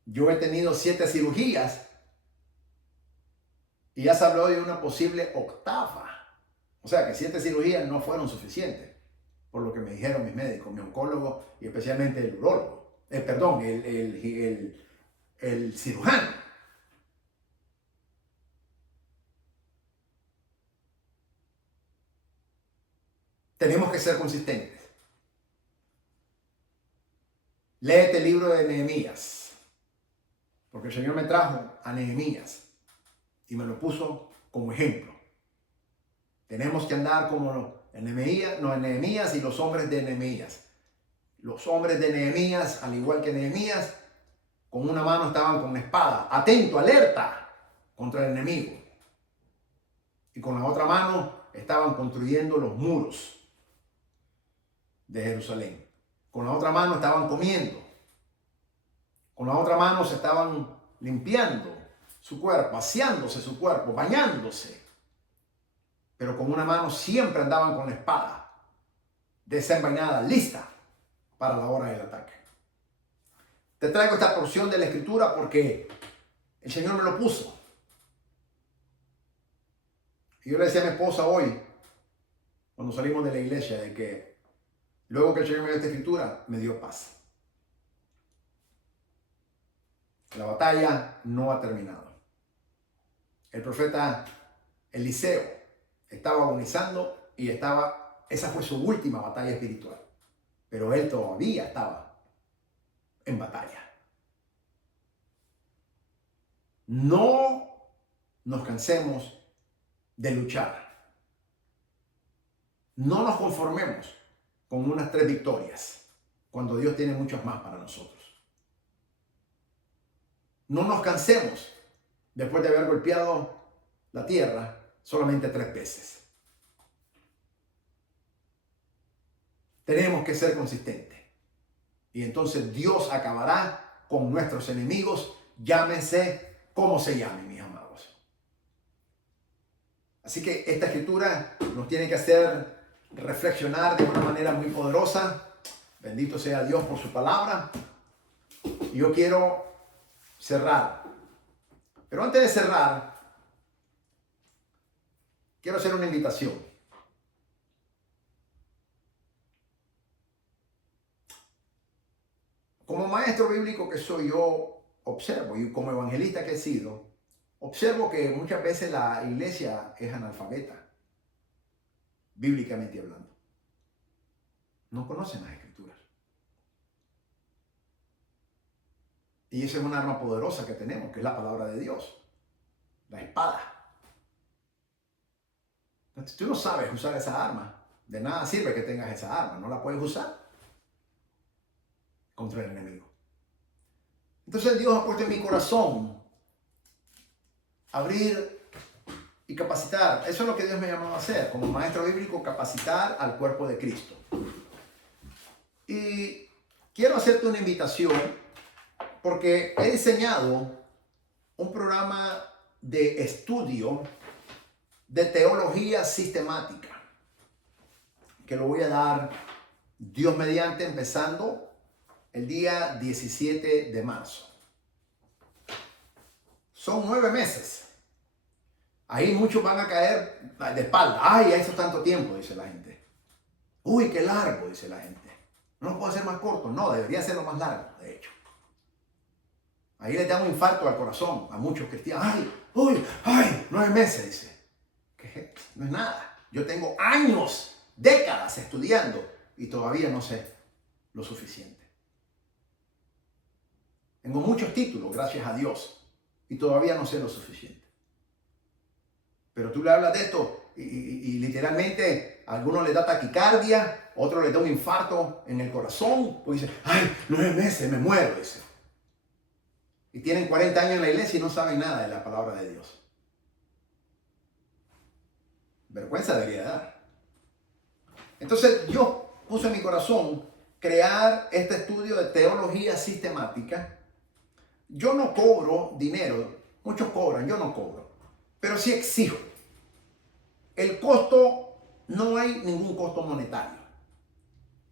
Yo he tenido 7 cirugías y ya se habló de una posible 8ª. O sea que 7 cirugías no fueron suficientes, por lo que me dijeron mis médicos, mi oncólogo y especialmente el urólogo. El cirujano. Tenemos que ser consistentes. Léete el libro de Nehemías, porque el Señor me trajo a Nehemías y me lo puso como ejemplo. Tenemos que andar como Nehemías y los hombres de Nehemías. Los hombres de Nehemías, al igual que Nehemías, con una mano estaban con una espada, atento, alerta contra el enemigo. Y con la otra mano estaban construyendo los muros de Jerusalén. Con la otra mano estaban comiendo. Con la otra mano se estaban limpiando su cuerpo, aseándose su cuerpo, bañándose. Pero con una mano siempre andaban con la espada desenvainada, lista para la hora del ataque. Te traigo esta porción de la Escritura porque el Señor me lo puso. Y yo le decía a mi esposa hoy, cuando salimos de la iglesia, de que luego que el Señor me dio esta Escritura, me dio paz. La batalla no ha terminado. El profeta Eliseo estaba agonizando y esa fue su última batalla espiritual. Pero él todavía estaba en batalla. No nos cansemos de luchar. No nos conformemos con unas 3 victorias cuando Dios tiene muchas más para nosotros. No nos cansemos después de haber golpeado la tierra solamente 3 veces. Tenemos que ser consistentes. Y entonces Dios acabará con nuestros enemigos, llámense como se llamen, mis amados. Así que esta escritura nos tiene que hacer reflexionar de una manera muy poderosa. Bendito sea Dios por su palabra. Y yo quiero cerrar. Pero antes de cerrar, quiero hacer una invitación. Como maestro bíblico que soy yo, observo, y como evangelista que he sido, observo que muchas veces la iglesia es analfabeta, bíblicamente hablando. No conocen las escrituras. Y esa es un arma poderosa que tenemos, que es la palabra de Dios, la espada. Entonces, tú no sabes usar esa arma, de nada sirve que tengas esa arma, no la puedes usar contra el enemigo. Entonces Dios ha puesto en mi corazón abrir y capacitar. Eso es lo que Dios me llamó a hacer, como maestro bíblico, capacitar al cuerpo de Cristo. Y quiero hacerte una invitación porque he diseñado un programa de estudio de teología sistemática. que lo voy a dar, Dios mediante, empezando el día 17 de marzo. Son 9 meses. Ahí muchos van a caer de espalda. Ay, eso es tanto tiempo, dice la gente. Uy, qué largo, dice la gente. No lo puedo hacer más corto. No, debería serlo más largo, de hecho. Ahí les da un infarto al corazón a muchos cristianos. Ay, uy, ay, 9 meses, dice. Que no es nada. Yo tengo años, décadas estudiando y todavía no sé lo suficiente. Tengo muchos títulos, gracias a Dios, y todavía no sé lo suficiente. Pero tú le hablas de esto y literalmente a algunos les da taquicardia, a otros les da un infarto en el corazón, pues dicen, ay, 9 meses, me muero, dice. Y tienen 40 años en la iglesia y no saben nada de la palabra de Dios. Vergüenza debería dar. Entonces Dios puso en mi corazón crear este estudio de teología sistemática. Yo no cobro dinero, muchos cobran, yo no cobro, pero sí exijo. El costo, no hay ningún costo monetario,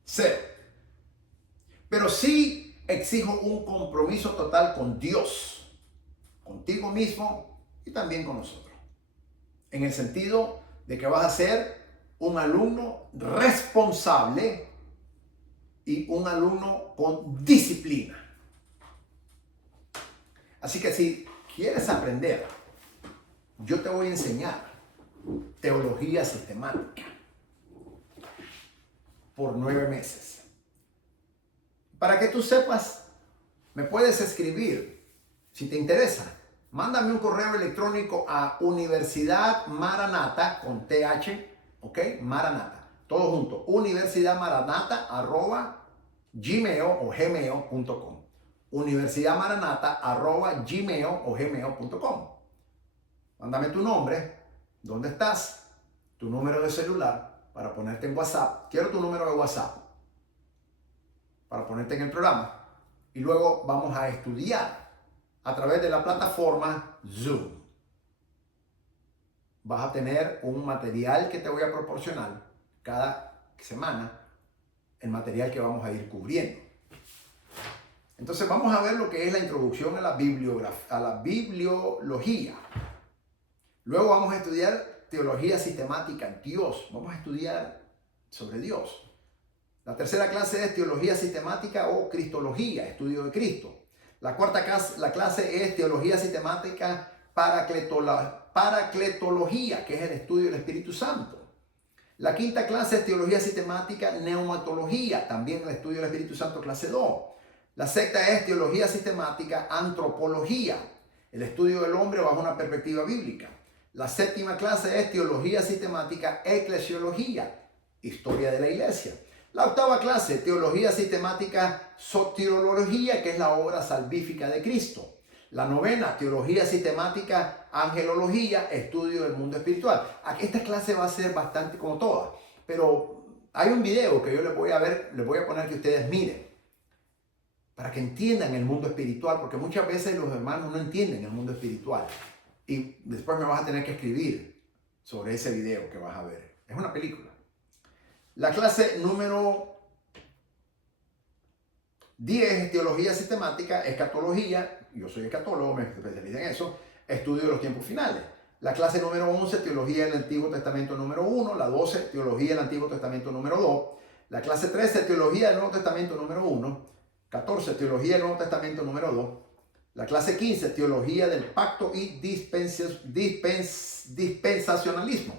cero. Pero sí exijo un compromiso total con Dios, contigo mismo y también con nosotros. En el sentido de que vas a ser un alumno responsable y un alumno con disciplina. Así que si quieres aprender, yo te voy a enseñar teología sistemática por 9 meses. Para que tú sepas, me puedes escribir, si te interesa, mándame un correo electrónico a Universidad Maranata, con TH, ¿ok? Maranata, todo junto, universidadmaranata@gmail o gmail.com. universidadmaranata@gmail o gmail.com. Mándame tu nombre, dónde estás, tu número de celular para ponerte en WhatsApp. Quiero tu número de WhatsApp para ponerte en el programa. Y luego vamos a estudiar a través de la plataforma Zoom. Vas a tener un material que te voy a proporcionar cada semana, el material que vamos a ir cubriendo. Entonces vamos a ver lo que es la introducción a la bibliología. Luego vamos a estudiar teología sistemática, Dios. Vamos a estudiar sobre Dios. La tercera clase es teología sistemática o cristología, estudio de Cristo. La cuarta clase es teología sistemática paracletología, que es el estudio del Espíritu Santo. La quinta clase es teología sistemática neumatología, también el estudio del Espíritu Santo, clase 2. La sexta es teología sistemática antropología, el estudio del hombre bajo una perspectiva bíblica. La séptima clase es teología sistemática eclesiología, historia de la iglesia. La octava clase, teología sistemática soteriología, que es la obra salvífica de Cristo. La novena, teología sistemática angelología, estudio del mundo espiritual. Esta clase va a ser bastante como todas, pero hay un video que yo les voy a poner que ustedes miren, para que entiendan el mundo espiritual, porque muchas veces los hermanos no entienden el mundo espiritual. Y después me vas a tener que escribir sobre ese video que vas a ver. Es una película. La clase número 10 es teología sistemática, escatología. Yo soy escatólogo, me especialicé en eso. Estudio de los tiempos finales. La clase número 11, teología del Antiguo Testamento número 1. La 12, teología del Antiguo Testamento número 2. La clase 13, teología del Nuevo Testamento número 1. 14, teología del Nuevo Testamento número 2. La clase 15, teología del pacto y dispensacionalismo.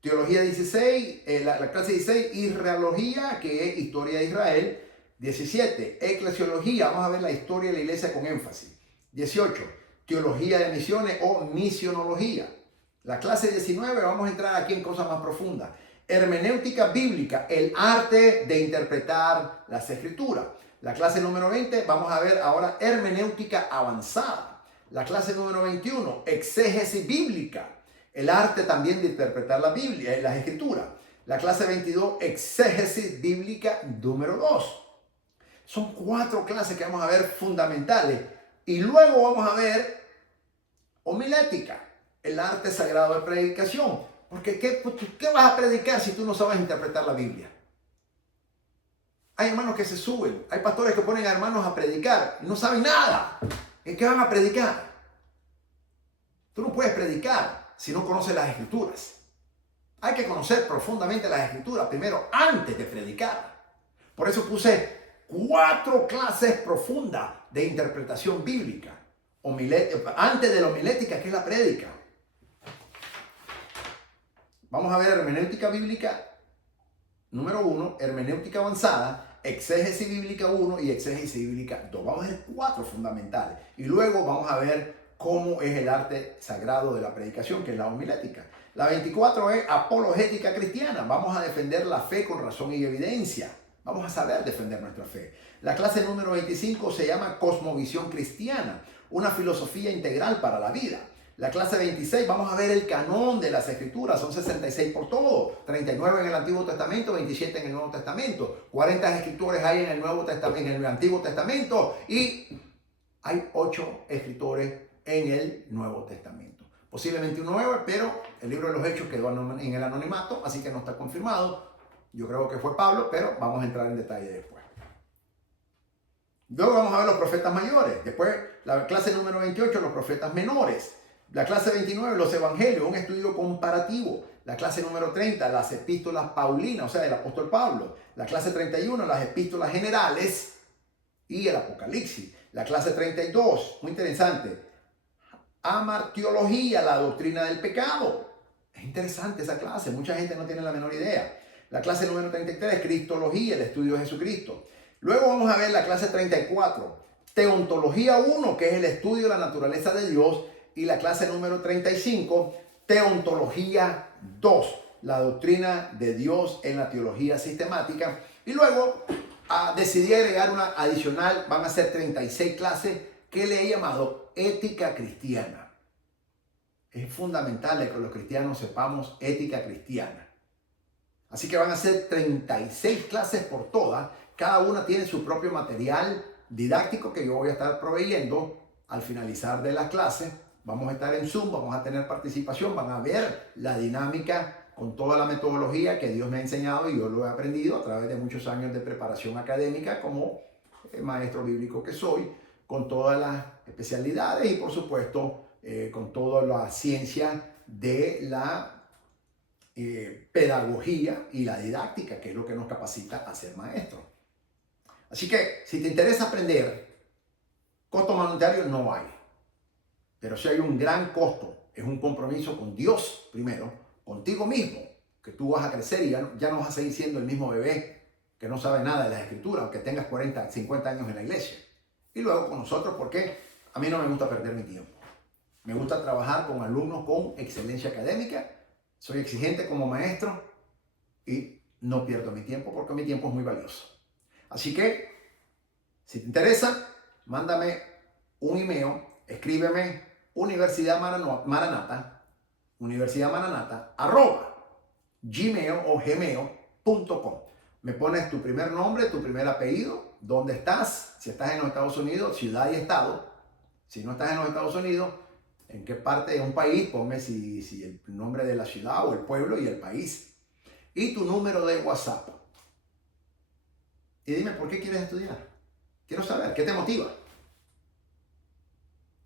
Teología 16, la clase 16, israelología, que es historia de Israel. 17, eclesiología, vamos a ver la historia de la iglesia con énfasis. 18, teología de misiones o misionología. La clase 19, vamos a entrar aquí en cosas más profundas. Hermenéutica bíblica, el arte de interpretar las escrituras. La clase número 20, vamos a ver ahora hermenéutica avanzada. La clase número 21, exégesis bíblica, el arte también de interpretar la Biblia, las escrituras. La clase 22, exégesis bíblica número 2. Son 4 clases que vamos a ver fundamentales. Y luego vamos a ver homilética, el arte sagrado de predicación. Porque ¿qué vas a predicar si tú no sabes interpretar la Biblia? Hay hermanos que se suben, hay pastores que ponen a hermanos a predicar y no saben nada. ¿En qué van a predicar? Tú no puedes predicar si no conoces las Escrituras. Hay que conocer profundamente las Escrituras primero antes de predicar. Por eso puse 4 clases profundas de interpretación bíblica. Antes de la homilética, que es la prédica. Vamos a ver hermenéutica bíblica número 1, hermenéutica avanzada, exégesis bíblica 1 y exégesis bíblica 2. Vamos a ver 4 fundamentales. Y luego vamos a ver cómo es el arte sagrado de la predicación, que es la homilética. La 24 es apologética cristiana. Vamos a defender la fe con razón y evidencia. Vamos a saber defender nuestra fe. La clase número 25 se llama cosmovisión cristiana, una filosofía integral para la vida. La clase 26, vamos a ver el canón de las Escrituras, son 66 por todo, 39 en el Antiguo Testamento, 27 en el Nuevo Testamento, 40 escritores hay en el Antiguo Testamento y hay 8 escritores en el Nuevo Testamento. Posiblemente un 9, pero el libro de los Hechos quedó en el anonimato, así que no está confirmado. Yo creo que fue Pablo, pero vamos a entrar en detalle después. Luego vamos a ver los profetas mayores. Después, la clase número 28, los profetas menores. La clase 29, los evangelios, un estudio comparativo. La clase número 30, las epístolas paulinas, o sea, el apóstol Pablo. La clase 31, las epístolas generales y el Apocalipsis. La clase 32, muy interesante, amartiología, la doctrina del pecado. Es interesante esa clase, mucha gente no tiene la menor idea. La clase número 33, cristología, el estudio de Jesucristo. Luego vamos a ver la clase 34, teontología 1, que es el estudio de la naturaleza de Dios. Y la clase número 35, teontología 2, la doctrina de Dios en la teología sistemática. Y luego decidí agregar una adicional, van a ser 36 clases, que le he llamado ética cristiana. Es fundamental que los cristianos sepamos ética cristiana. Así que van a ser 36 clases por todas. Cada una tiene su propio material didáctico que yo voy a estar proveyendo al finalizar de las clases. Vamos a estar en Zoom, vamos a tener participación, van a ver la dinámica con toda la metodología que Dios me ha enseñado y yo lo he aprendido a través de muchos años de preparación académica como maestro bíblico que soy, con todas las especialidades y por supuesto con toda la ciencia de la pedagogía y la didáctica, que es lo que nos capacita a ser maestros. Así que si te interesa aprender, costo monetario no hay. Pero si hay un gran costo, es un compromiso con Dios primero, contigo mismo, que tú vas a crecer y ya no vas a seguir siendo el mismo bebé que no sabe nada de las Escrituras, aunque tengas 40, 50 años en la iglesia. Y luego con nosotros, porque a mí no me gusta perder mi tiempo. Me gusta trabajar con alumnos con excelencia académica, soy exigente como maestro y no pierdo mi tiempo porque mi tiempo es muy valioso. Así que, si te interesa, mándame un email, escríbeme Universidad Maranata, @gmail o gmail.com. Me pones tu primer nombre, tu primer apellido, dónde estás, si estás en los Estados Unidos, ciudad y estado. Si no estás en los Estados Unidos, en qué parte de un país, ponme si el nombre de la ciudad o el pueblo y el país. Y tu número de WhatsApp. Y dime, ¿por qué quieres estudiar? Quiero saber, ¿qué te motiva?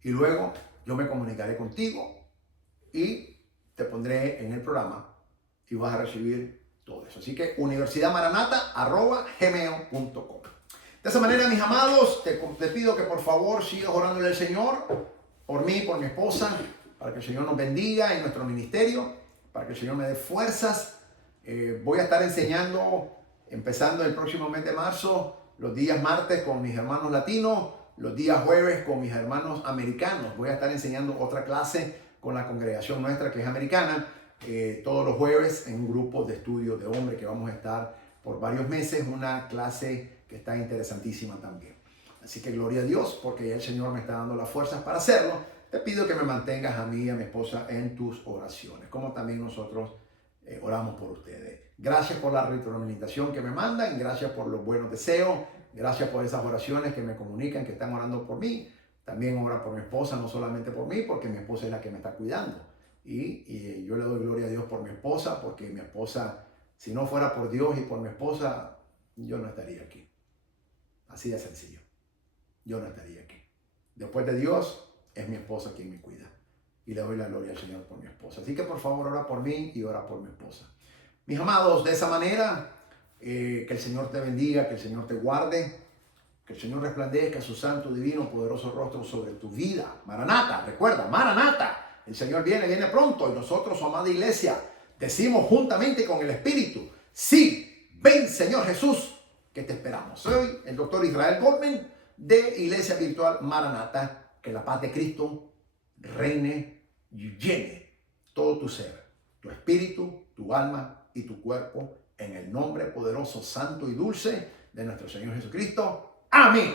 Y luego yo me comunicaré contigo y te pondré en el programa y vas a recibir todo eso. Así que universidadmaranata@gmail.com. De esa manera, mis amados, te pido que por favor sigas orándole al Señor por mí, por mi esposa, para que el Señor nos bendiga en nuestro ministerio, para que el Señor me dé fuerzas. Voy a estar enseñando, empezando el próximo mes de marzo, los días martes con mis hermanos latinos, los días jueves con mis hermanos americanos. Voy a estar enseñando otra clase con la congregación nuestra que es americana, todos los jueves en un grupo de estudio de hombres que vamos a estar por varios meses, una clase que está interesantísima también. Así que gloria a Dios, porque ya el Señor me está dando las fuerzas para hacerlo. Te pido que me mantengas a mí y a mi esposa en tus oraciones, como también nosotros oramos por ustedes. Gracias por la retroalimentación que me mandan, gracias por los buenos deseos, gracias por esas oraciones que me comunican que están orando por mí. También ora por mi esposa, no solamente por mí, porque mi esposa es la que me está cuidando. Y yo le doy gloria a Dios por mi esposa, porque mi esposa, si no fuera por Dios y por mi esposa, yo no estaría aquí. Así de sencillo. Yo no estaría aquí. Después de Dios, es mi esposa quien me cuida. Y le doy la gloria al Señor por mi esposa. Así que por favor, ora por mí y ora por mi esposa. Mis amados, de esa manera, que el Señor te bendiga, que el Señor te guarde, que el Señor resplandezca su santo, divino, poderoso rostro sobre tu vida. Maranata, recuerda, Maranata. El Señor viene pronto y nosotros, su amada iglesia, decimos juntamente con el Espíritu, sí, ven Señor Jesús, que te esperamos. Soy el doctor Israel Goldman de Iglesia Virtual Maranata. Que la paz de Cristo reine y llene todo tu ser, tu espíritu, tu alma y tu cuerpo, en el nombre poderoso, santo y dulce de nuestro Señor Jesucristo. Amén.